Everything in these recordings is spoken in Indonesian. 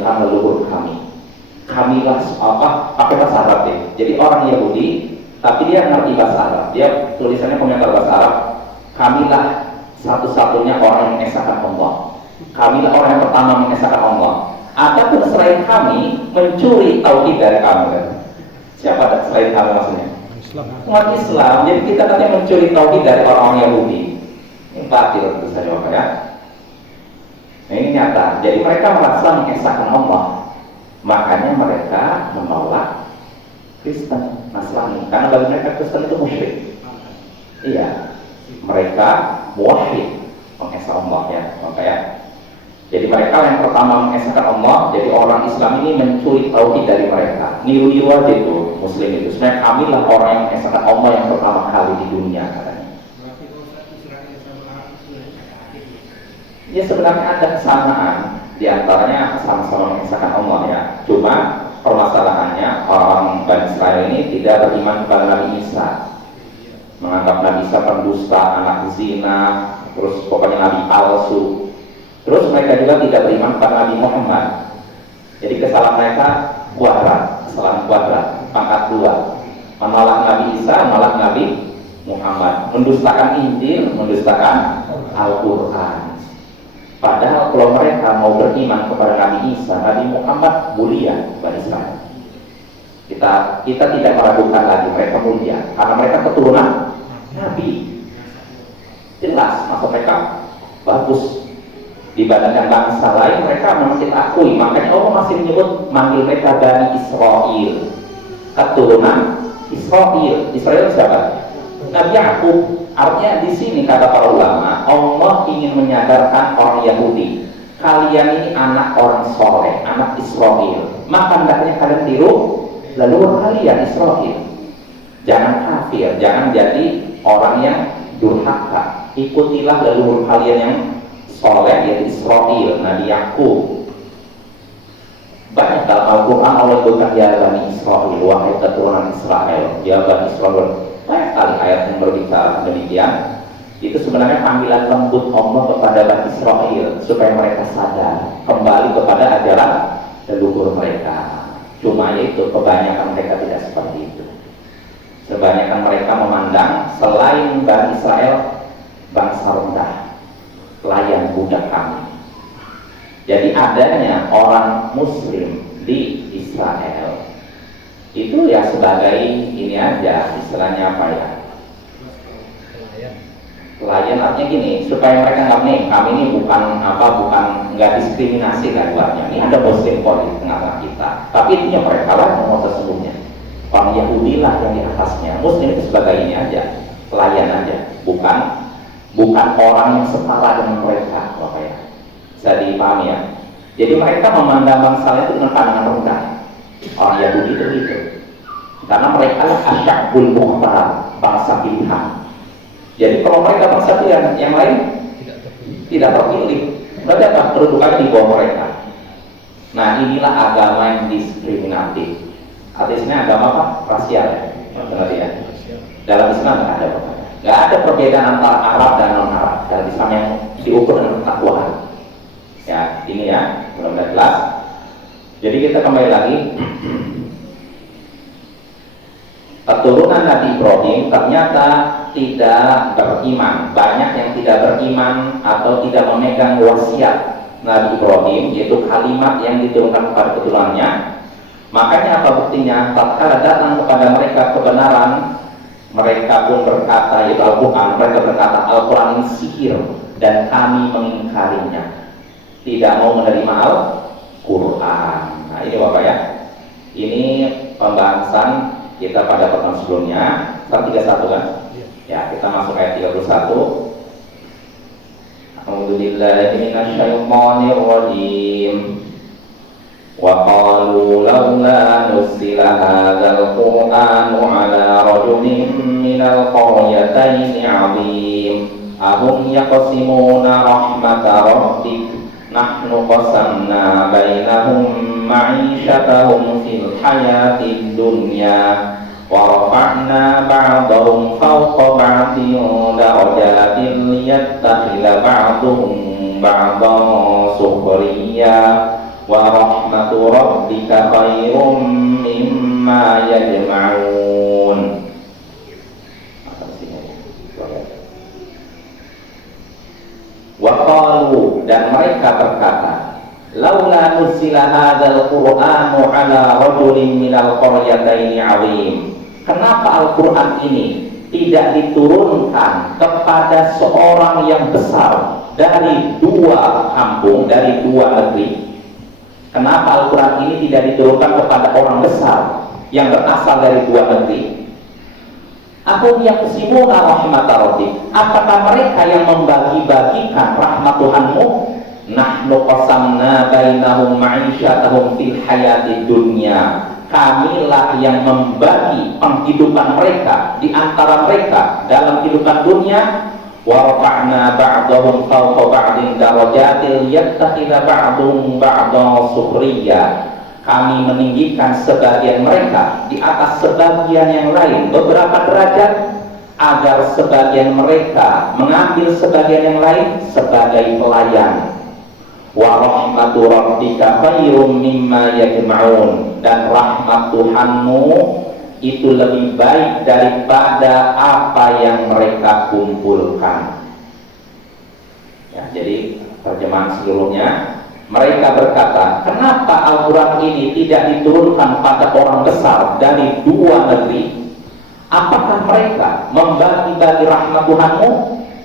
meninggalkan leluhur kami. Kamilah pakai bahasa Arab ya. Jadi orang Yahudi, tapi dia ngerti bahasa Arab. Dia tulisannya komentar bahasa Arab. Kamilah satu-satunya orang yang mengesahkan Allah. Kamilah orang yang pertama mengesahkan Allah. Adapun selain kami mencuri tauhid dari kami. Siapa selain kami maksudnya? Umat Islam. Jadi kita katanya mencuri tauhid dari orang Yahudi. Ini batil tentu saja Bapak ya. Nah ini nyata. Jadi mereka merasa mengesahkan Allah. Makanya mereka menolak Kristen, Nasrani, karena bagi mereka Kristen itu musyrik. Iya, mereka muwahhid, mengesahkan Allah ya, maka ya. Jadi mereka yang pertama mengesahkan Allah. Jadi orang Islam ini mencuri tauhid dari mereka. Niru-niru aja itu Muslim itu. Sebenarnya kami lah orang yang mengesahkan Allah yang pertama kali di dunia katanya. Ya sebenarnya ada kesamaan. Di antaranya sama-sama mengesahkan Allah ya. Cuma permasalahannya orang Bani Israel ini tidak beriman kepada Nabi Isa, menganggap Nabi Isa pendusta, anak zina, terus pokoknya Nabi palsu. Terus mereka juga tidak beriman kepada Nabi Muhammad. Jadi kesalahan mereka kesalahan kuadrat, pangkat dua. Menolak Nabi Isa, menolak Nabi Muhammad, mendustakan Injil, mendustakan Al-Quran. Padahal kalau mereka mau beriman kepada Nabi Isa, Nabi Muhammad mulia bagi Israel. Kita tidak meragukan lagi mereka mulia karena mereka keturunan Nabi. Jelas maksud mereka bagus dibandingkan bangsa lain. Mereka memang kita akui. Makanya Allah masih manggil mereka Bani Israel, keturunan Israel. Israel siapa? Nabi Yakub. Artinya di sini kata para ulama, Allah ingin menyadarkan orang Yahudi, kalian ini anak orang soleh, anak Israel. Maka hendaknya kalian tiru leluhur kalian Israel. Jangan kafir, jangan jadi orang yang durhaka. Ikutilah leluhur kalian yang soleh, yaitu Israel, Nabi Yakub. Banyak dalam Al-Quran Allah berkata ya Bani Israel, wahai keturunan Israel, ya Bani Israel. Banyak kali ayat yang berbicara demikian. Itu sebenarnya panggilan lembut Allah kepada Bani Israel supaya mereka sadar kembali kepada ajaran leluhur mereka. Cuma itu kebanyakan mereka tidak seperti itu. Kebanyakan mereka memandang selain Bani Israel bangsa rendah, pelayan budak kami. Jadi adanya orang Muslim di Israel itu ya sebagai ini aja, istilahnya apa ya, pelayan. Artinya gini, supaya mereka nggak nih kami ini bukan nggak diskriminasi kan buatnya. Ini ada Muslim kok di tengah-tengah kita, tapi intinya mereka lah yang mau sesungguhnya orang Yahudi lah yang di atasnya. Muslim itu sebagai ini aja, pelayan aja, bukan orang yang setara dengan mereka, Bapak ya. Bisa dipahami ya. Jadi mereka memandang bangsa itu dengan pandangan rendah. Orang Yahudi itu gitu, karena mereka lah asyakul mukhtar, bangsa pilihan. Jadi kalau mereka bangsa pilihan, yang lain tidak terpilih. Berarti apa? Kedudukannya di bawah mereka. Nah inilah agama yang diskriminatif. Artinya agama apa? Rasial ya? Berarti ya. Dalam Islam nggak ada apa-apa. Nggak ada perbedaan antara Arab dan non-Arab. Dalam Islam yang diukur dengan ketakwaan. Ya ini ya, mudah-mudahan jelas. Jadi kita kembali lagi, keturunan Nabi Ibrahim ternyata tidak beriman. Banyak yang tidak beriman atau tidak memegang wasiat Nabi Ibrahim, yaitu kalimat yang diturunkan kepada keturunannya. Makanya apa buktinya? Tatkala datang kepada mereka kebenaran, mereka pun berkata, yaitu Al-Quran, mereka berkata Al-Quran ini sihir dan kami mengingkarinya, tidak mau menerima Al-Quran. Nah ini Bapak ya, ini pembahasan kita pada pertemuan sebelumnya. 31 kan? Ya, kita masuk ayat 31. A'udzubillahi minasyaitonir rajim. Wa qalu laula nuzila hadzal qur'anu ala rajulin minal qaryataini 'azim. Ahum yaqsimuna rahmata rabbik. Nahnu qasamna bainahum ma'ishatahum fil hayatid dunya wa rafa'na ba'dahum fawqa ba'din darajatin liyattakhidha ba'duhum ba'dan sukhriya wa rahmatu rabbika khairum mimma yajma'un. Wa qalu, dan mereka berkata, laula nuzila hadzal qur'anu ala rajulin minal qaryataini 'azim. Kenapa Al-Qur'an ini tidak diturunkan kepada seorang yang besar dari dua kampung, dari dua negeri? Kenapa Al-Quran ini tidak diturunkan kepada orang besar yang berasal dari dua negeri? Ahum yaqsimuna rahmatar rabbik. Apakah mereka yang membagi-bagikan rahmat Tuhanmu? Nahnu qasamna bainahum ma'isyatahum fil hayatid dunya. Kamilah yang membagi penghidupan mereka di antara mereka dalam kehidupan dunia. Wa rafa'na ba'dahum fawqa ba'din darajatil yattakhidha ba'dhum ba'dhan sukhriya. Kami meninggikan sebagian mereka di atas sebagian yang lain beberapa derajat, agar sebagian mereka mengambil sebagian yang lain sebagai pelayan. Wa rahmatu rabbika khairum mimma yajma'un. Dan rahmat Tuhanmu itu lebih baik daripada apa yang mereka kumpulkan. Ya, jadi terjemahan sebelumnya, mereka berkata, kenapa Al-Quran ini tidak diturunkan pada orang besar dari dua negeri? Apakah mereka membagi-bagi rahmat Tuhanmu?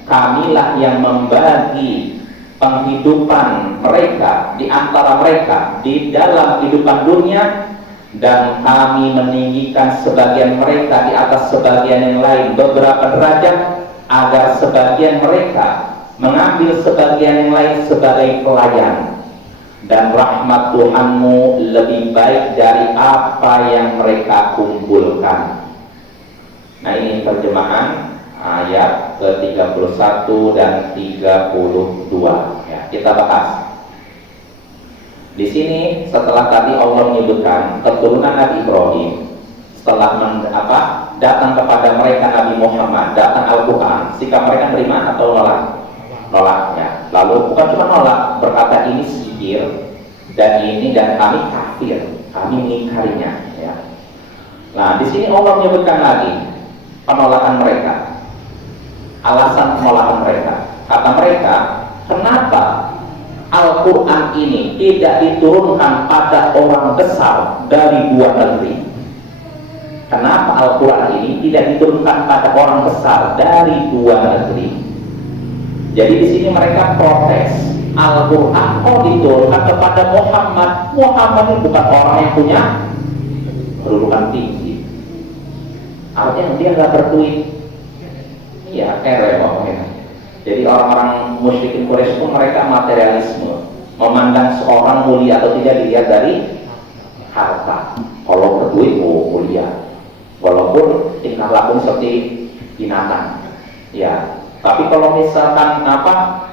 Kamilah yang membagi penghidupan mereka di antara mereka di dalam kehidupan dunia, dan kami meninggikan sebagian mereka di atas sebagian yang lain beberapa derajat, agar sebagian mereka mengambil sebagian yang lain sebagai pelayan. Dan rahmat Tuhanmu lebih baik dari apa yang mereka kumpulkan. Nah, ini terjemahan ayat ke-31 dan 32. Ya, kita bahas. Di sini setelah tadi Allah menyebutkan keturunan Nabi Ibrahim, setelah datang kepada mereka Nabi Muhammad, datang Al-Quran, sikap mereka beriman atau nolak? Nolak, ya. Lalu bukan cuma nolak, berkata ini sihir dan kami kafir, kami mengingkarinya, ya. Nah, di sini Allah menyebutkan lagi penolakan mereka, alasan penolakan mereka. Kata mereka, kenapa Al-Quran ini tidak diturunkan pada orang besar dari dua negeri? Kenapa Al-Quran ini tidak diturunkan pada orang besar dari dua negeri? Jadi di sini mereka protes, Al-Quran kok diturunkan kepada Muhammad? Muhammad ini bukan orang yang punya kedudukan tinggi. Artinya dia nggak berduit. Iya, kere pokoknya. Jadi orang-orang musyrikin Quraisy pun mereka materialisme, memandang seorang mulia atau tidak dilihat dari harta. Kalau berduit mulia, walaupun tingkah laku seperti binatang. Ya, tapi kalau misalkan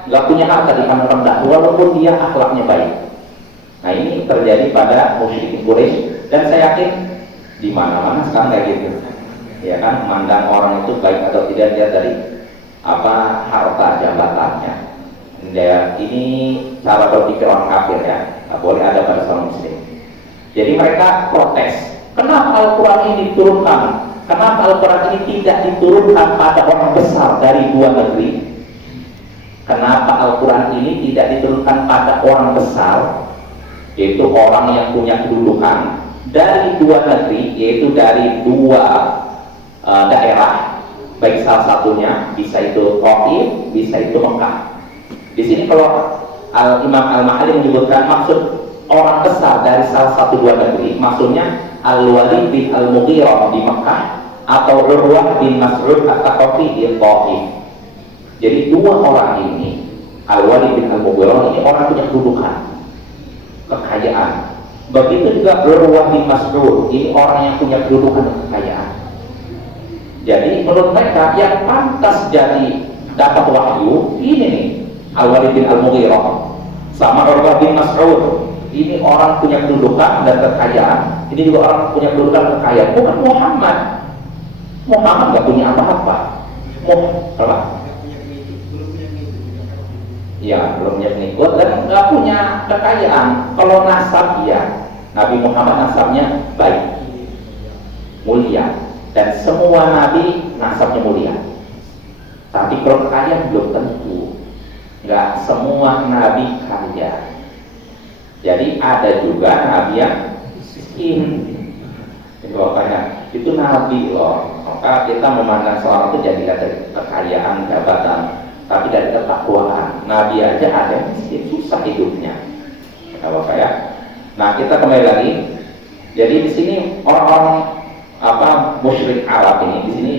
nggak punya harta dipandang rendah, walaupun dia akhlaknya baik. Nah, ini terjadi pada musyrikin Quraisy, dan saya yakin di mana-mana sekarang kayak gitu. Ya kan, memandang orang itu baik atau tidak dia dari harta jabatannya. Ya, ini cara berpikir orang kafir, ya, nggak boleh ada pada seorang muslim. Jadi mereka protes, kenapa Al-Quran ini diturunkan? Kenapa Al-Quran ini tidak diturunkan pada orang besar dari dua negeri? Kenapa Al-Quran ini tidak diturunkan pada orang besar, yaitu orang yang punya kedudukan dari dua negeri, yaitu dari dua daerah, baik salah satunya bisa itu Taif, bisa itu Mekah. Di sini kalau Imam Al-Mahali menyebutkan maksud orang besar dari salah satu dua negeri, maksudnya Al-Walid bin Al-Mughirah di Mekah atau Urwah bin Mas'ud At-Thaqafi di Taif. Jadi dua orang ini, Al-Walid bin Al-Mughirah ini orang punya kedudukan, kekayaan. Begitu juga Urwah bin Mas'ud, ini orang yang punya kedudukan dan kekayaan. Jadi menurut mereka yang pantas jadi dapat wahyu ini nih, Al-Walid bin Al-Mughirah sama Urwah bin Mas'ud. Ini orang punya kedudukan dan kekayaan. Ini juga orang punya kedudukan dan kekayaan. Bukan Muhammad. Muhammad nggak punya apa-apa. Ya, belum punya pengikut dan nggak punya kekayaan. Kalau nasab ya, Nabi Muhammad nasabnya baik, mulia, dan semua nabi nasabnya mulia. Tapi kalau kekayaan belum tentu. Nggak semua nabi kaya. Jadi ada juga nabi yang miskin. Itu makanya itu nabi loh. Maka kita memandang seorang itu jadi dari kekayaan, jabatan, tapi dari ketakwaan. Nabi aja ada yang miskin, susah hidupnya. Kalau kayak, nah kita kembali lagi. Jadi di sini orang-orang musyrik Arab ini, di sini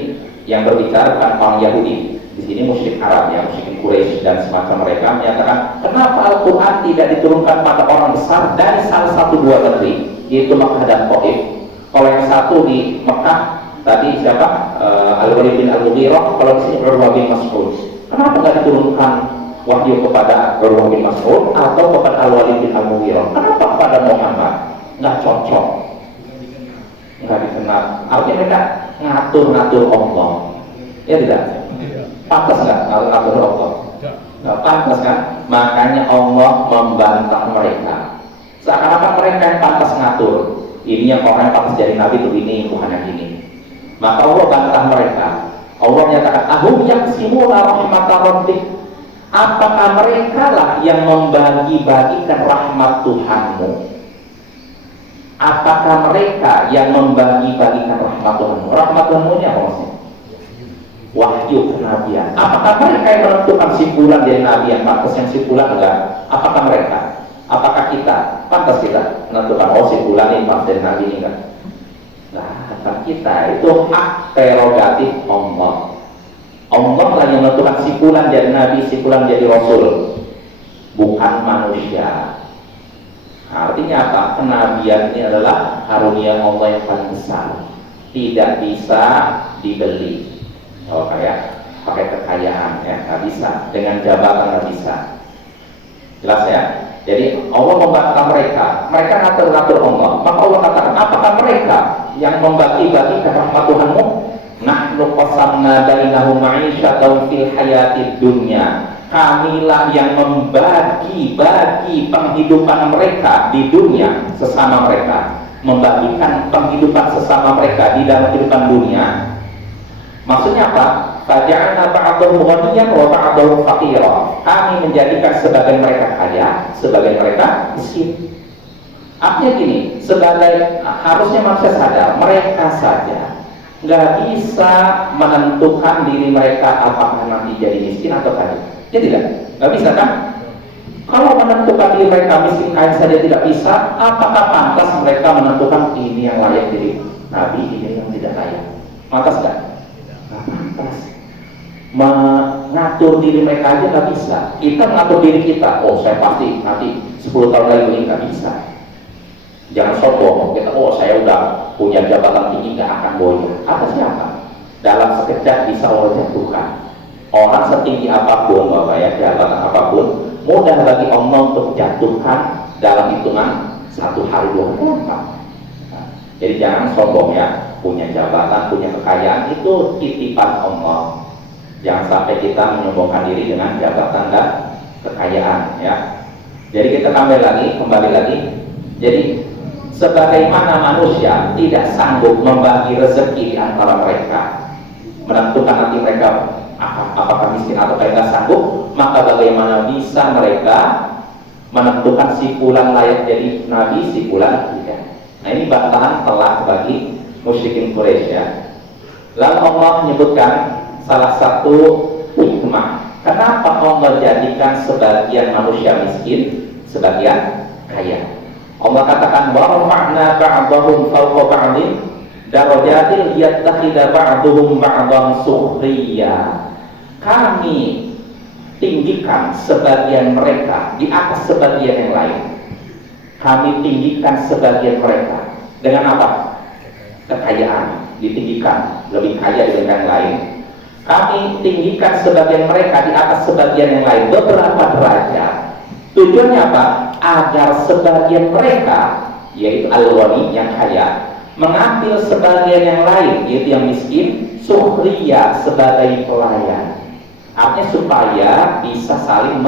yang berbicara bukan orang Yahudi. Di sini musyrik Arab ya, musyrik Quraisy dan semacam mereka menyatakan, kenapa Al-Quran tidak diturunkan pada orang besar dari salah satu dua negeri, yaitu Makkah dan Taif. Kalau yang satu di Mekah tadi siapa? Al-Walid bin Al-Mughirah. Kalau di sini Urwah bin Mas'ud. Kenapa nggak diturunkan wahyu kepada Urwah bin Mas'ud atau kepada Al-Walid bin Al-Mughirah? Kenapa kepada Muhammad? Nggak cocok, nggak dikenal. Artinya mereka ngatur-ngatur Allah. Ya tidak? Pantas nggak ngatur Allah? Nggak pantas kan? Makanya Allah membantah mereka. Seakan-akan mereka yang pantas ngatur. Ini yang orang yang pantas jadi nabi itu ini, bukan yang ini. Maka Allah bantah mereka. Allah menyatakan, ahum yaqsimuna rahmata rabbik. Apakah mereka lah yang membagi-bagikan rahmat Tuhanmu? Apakah mereka yang membagi-bagikan rahmat Tuhanmu? Rahmat Tuhanmu ini apa maksudnya? Wahyu kenabian. Apakah mereka yang menentukan simpulan dari nabi yang pantas, yang simpulan enggak? Apakah mereka? Apakah kita? Pantas kita menentukan, oh simpulan ini pantas dari nabi ini enggak? Nah, kata kita itu hak prerogatif Allah. Allah lah yang menentukan simpulan dari nabi, simpulan jadi rasul, bukan manusia. Artinya apa? Kenabian ini adalah karunia Allah yang paling besar, tidak bisa dibeli. Oh kayak pakai kekayaan ya, nggak bisa. Dengan jabatan nggak bisa. Jelas ya? Jadi Allah membantah mereka. Mereka ngatur-ngatur Allah. Maka Allah katakan, apakah mereka yang membagi-bagikan rahmat Tuhanmu? Nahnu qasamna bainahum ma'isyatan fil hayatid dunya. Kamilah yang membagi-bagi penghidupan mereka di dunia sesama mereka, membagikan penghidupan sesama mereka di dalam kehidupan dunia. Maksudnya apa? Faja'alna ba'dahum ghaniyan wa ba'dahum faqira. Kami menjadikan sebagian mereka kaya, sebagian mereka miskin. Artinya gini, sebagai harusnya manusia sadar, mereka saja nggak bisa menentukan diri mereka apakah nanti jadi miskin atau kaya. Ya tidak, nggak bisa kan? Kalau menentukan diri mereka miskin kaya saja tidak bisa, apakah pantas mereka menentukan ini yang layak jadi nabi, ini yang tidak layak? Pantas nggak? Nggak pantas. Mengatur diri mereka aja nggak bisa. Kita mengatur diri kita, oh saya pasti nanti 10 tahun lagi ini nggak bisa. Jangan sombong, kita oh saya udah punya jabatan tinggi nggak akan bodoh. Apa siapa? Dalam sekejap bisa Allah jatuhkan. Orang setinggi apapun, Bapak ya, jabatan apapun, mudah bagi Allah untuk jatuhkan dalam hitungan 1 hari 2 hari. Nah, jadi jangan sombong ya, punya jabatan, punya kekayaan itu titipan Allah. Jangan sampai kita menyombongkan diri dengan jabatan dan kekayaan ya. Jadi kita kembali lagi. Jadi sebagaimana manusia tidak sanggup membagi rezeki di antara mereka, menentukan nanti mereka apakah miskin atau tidak sanggup, maka bagaimana bisa mereka menentukan si fulan layak jadi nabi, si fulan tidak. Nah ini bantahan telak bagi musyrikin Quraisy ya. Lalu Allah menyebutkan salah satu hikmah kenapa Allah jadikan sebagian manusia miskin, sebagian kaya. Allah katakan wa rafa'na ba'dahum fawqa ba'din darajatil yattakhidha ba'duhum ba'dan sukhriya. Kami tinggikan sebagian mereka di atas sebagian yang lain. Kami tinggikan sebagian mereka dengan apa? Kekayaan, ditinggikan, lebih kaya dari yang lain. Kami tinggikan sebagian mereka di atas sebagian yang lain beberapa derajat. Tujuannya apa? Agar sebagian mereka, yaitu al-ghani yang kaya, mengambil sebagian yang lain, yaitu yang miskin, sukhriya sebagai pelayan. Artinya supaya bisa saling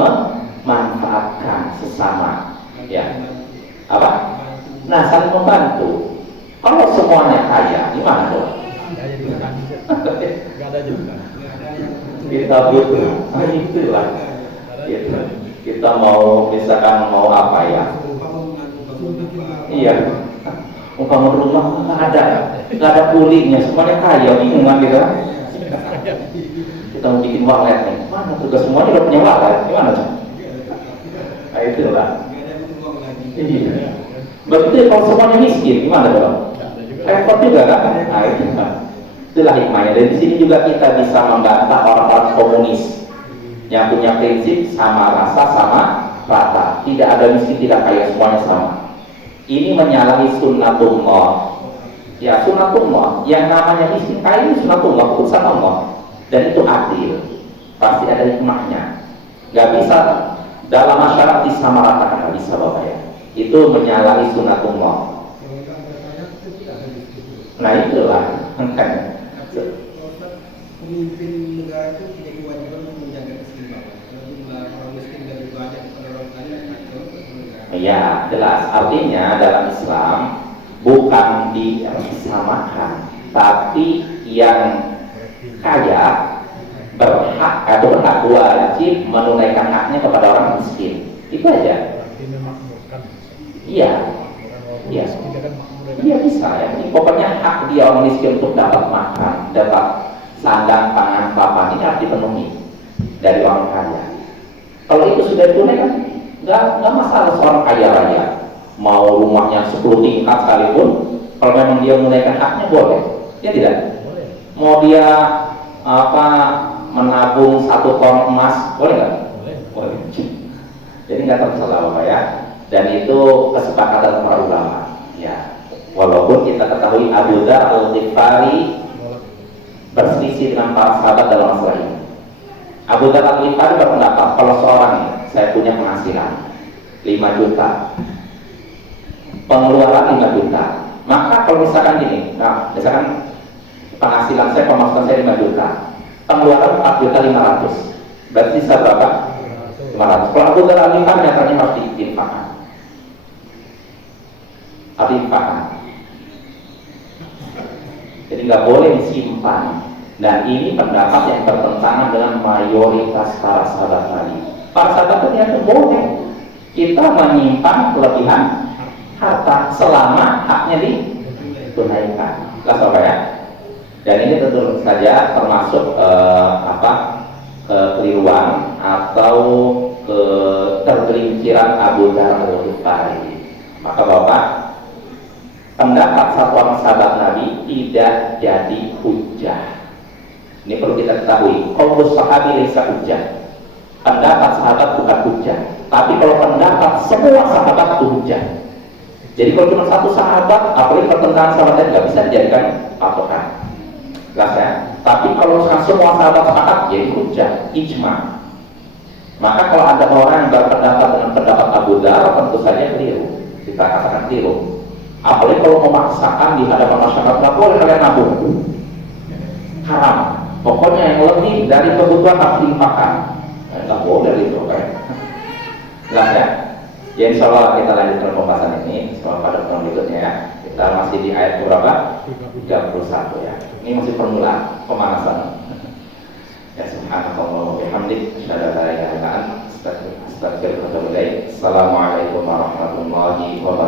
manfaatkan sesama, ya. Apa? Nah, saling membantu. Kalau semuanya kaya, gimana dong? Kita butuh, itulah. Kita mau, misalkan mau apa ya? Iya. Umpama rumah nggak ada pulihnya, semuanya kaya, bingung kan kita? Kita mau bikin warnet nih, mana tugas semuanya udah punya warnet, gimana sih? Nah itulah. Iya. Begitu kalau semuanya miskin, gimana dong? Repot juga kan? Nah itulah hikmahnya. Dan di sini juga kita bisa membantah orang-orang komunis yang punya prinsip sama rasa sama rata, tidak ada miskin tidak kaya, semuanya sama. Ini menyalahi sunnatullah. Ya sunnatullah, yang namanya miskin kaya ini sunnatullah, keputusan Allah, dan itu adil, pasti ada hikmahnya. Gak bisa dalam masyarakat disamaratakan, gak bisa Bapak ya. Itu menyalahi sunnatullah. Nah itulah pemimpin negara itu punya kewajiban untuk menjaga keseimbangan. Kalau jumlah orang miskin lebih banyak pada orang kaya, ya jelas. Artinya dalam Islam bukan disamakan, tapi yang kaya berhak atau berhak wajib menunaikan haknya kepada orang miskin. Itu aja. Iya. Iya. Iya bisa ya. Pokoknya hak dia orang miskin untuk dapat makan, dapat sandang, pangan, papan ini harus dipenuhi dari orang kaya. Kalau itu sudah ditunaikan, nggak masalah seorang kaya raya mau rumahnya 10 tingkat sekalipun, kalau memang dia menunaikan haknya boleh, ya tidak? Mau dia apa menabung 1 ton emas, boleh nggak? Boleh. Jadi nggak tersalah Bapak ya. Dan itu kesepakatan para ulama. Ya, walaupun kita ketahui Abu Dzar Al-Ghifari berselisih dengan para sahabat dalam masalah ini. Abu Dzar Al-Ghifari berpendapat kalau seorang saya punya penghasilan 5 juta, pengeluaran 5 juta, maka kalau misalkan gini, nah misalkan penghasilan saya, pemasukan saya 5 juta, pengeluaran 4 juta 500, berarti sisa berapa? 500. Kalau Abu Dzar Al-Ghifari nyatanya harus diinfakkan. Jadi nggak boleh disimpan. Dan ini pendapat yang bertentangan dengan mayoritas para sahabat tadi. Para sahabat ternyata boleh kita menyimpan kelebihan harta selama haknya ditunaikan. Jelas ya? Dan ini tentu saja termasuk kekeliruan atau ketergelinciran Abu Dzar Al-Ghifari. Maka Bapak, pendapat satu orang sahabat Nabi tidak jadi hujah. Ini perlu kita ketahui. Qaulus sahabi laisa hujjah. Pendapat sahabat bukan hujjah. Tapi kalau pendapat semua sahabat itu hujjah. Jadi kalau cuma satu sahabat, apalagi pertentangan sahabat nggak bisa dijadikan patokan. Jelas ya? Tapi kalau semua sahabat sepakat, jadi hujjah, ijma. Maka kalau ada orang yang berpendapat dengan pendapat Abu Dzar, tentu saja keliru. Kita katakan keliru. Apalagi kalau memaksakan di hadapan masyarakat, nggak boleh kalian nabung, haram. Pokoknya yang lebih dari kebutuhan harus diinfakkan. Nggak boleh itu, kan? Jelas ya? Ya insya Allah kita lanjutkan pembahasan ini. Semoga pada pertemuan berikutnya ya. Kita masih di ayat berapa? 31 ya. Ini masih permulaan pemanasan. Ya subhanallah wa bihamdik, asyhadu an la ilaha illa anta, astaghfiruka wa atubu ilaik. Assalamualaikum warahmatullahi wabarakatuh.